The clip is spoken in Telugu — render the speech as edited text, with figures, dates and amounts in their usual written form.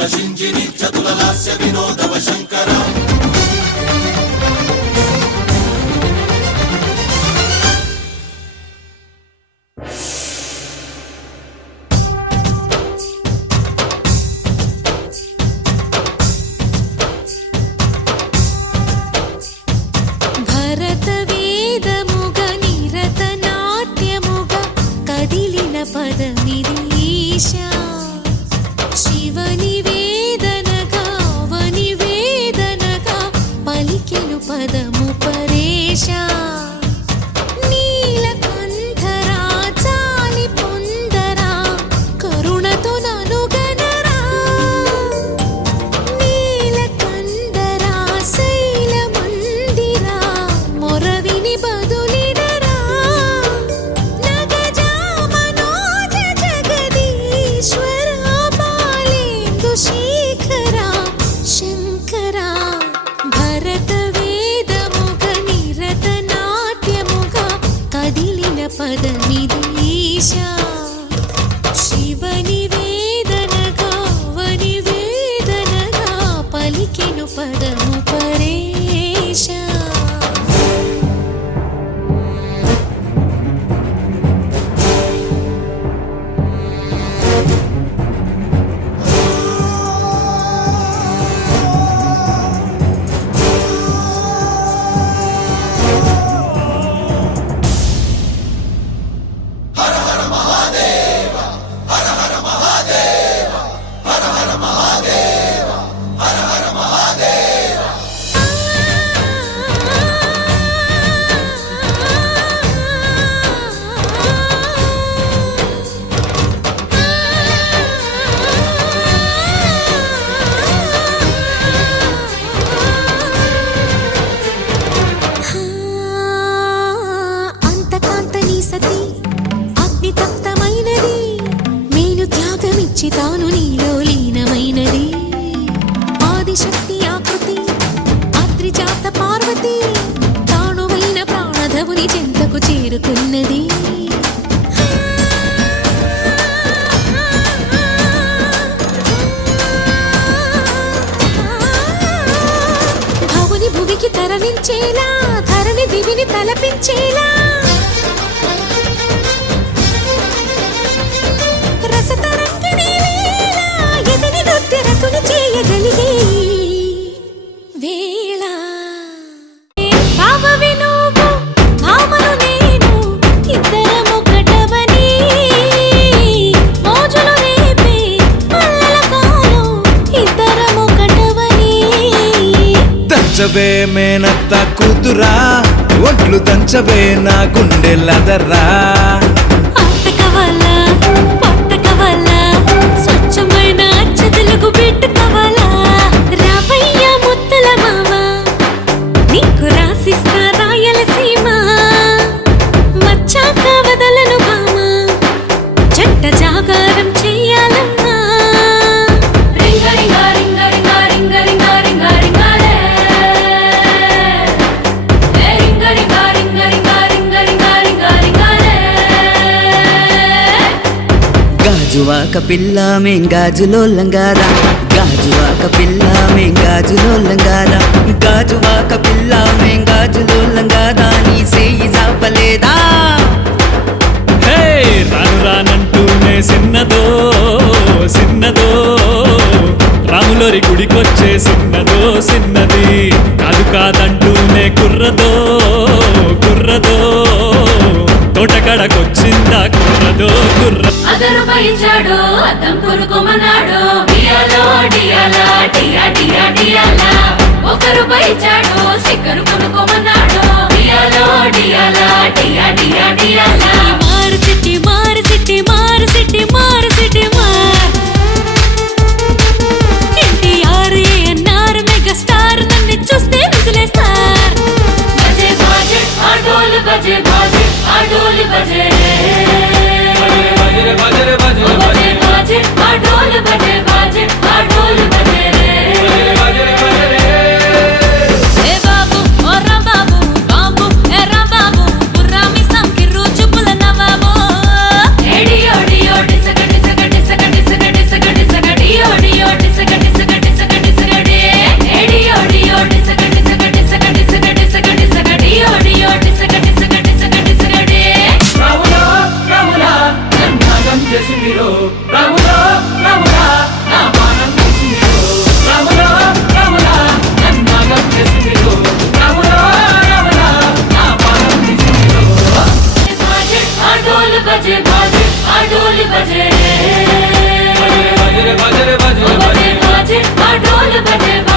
చతుల సింజిని చతుల లాస్య వినోదవ శంకర తాను నీలో లీనమైనది ఆదిశక్తి ఆకృతి అద్రిజాత పార్వతి తానువైన ప్రాణధవుని చెంతకు చేరుకున్నది భవుని భువికి తరలించేలా ధరణి దివిని తలపించేలా దంచవే మేనత్త కూతురా ఒట్లు దంచవే నా గుండెలదర్రా స్వచ్ఛమైన అచ్చతలకు పెట్టుకోవాలా రావయ్య ముత్తల మామ నీకు రాసిస్తా రాయలసీమ వచ్చాక వదలను మామ జంట జాగారం చెయ్యాలమ్మా గాజువాక పిల్ల మేం గాజులోల్లంగారా గాజువాక పిల్ల మేం గాజులోల్లంగారా గాజువాక పిల్ల మేం గాజులోల్లంగారా నీ సేయి జాపలేదా రాను రానంటూనే సిన్నదో సిన్నదో రాములోరి గుడికొచ్చే సిన్నదో సిన్నది కాదు కాదంటూనే కుర్రదో కుర్రదో తోటకడకొచ్చిందా కుర్రదో కుర్ర అదరు పైచాడు అద్దం కొనుకోమన్నాడు డియాలో డియాలా డియా డియా డియాలా ఒకరు పైచాడు సిక్కరు కొనుకోమన్నాడు డియాలో డియాలా డియా డియా డియాలా మారు సిట్టి మారు సిట్టి మారు సిట్టి మారు సిట్టి మార్ ఎన్టీఆర్ ఏఎన్ఆర్ మెగాస్టార్ నన్ను చూస్తే విసిలేస్తారు బజే బాజే ఆ డోలు బజే బాజే ఆ డోలు బజే బాబు ఓ రా బాబు బాబు ఏ రా బాబు బుర్రా మీ సంకి రోజు పులనవ బలే బలే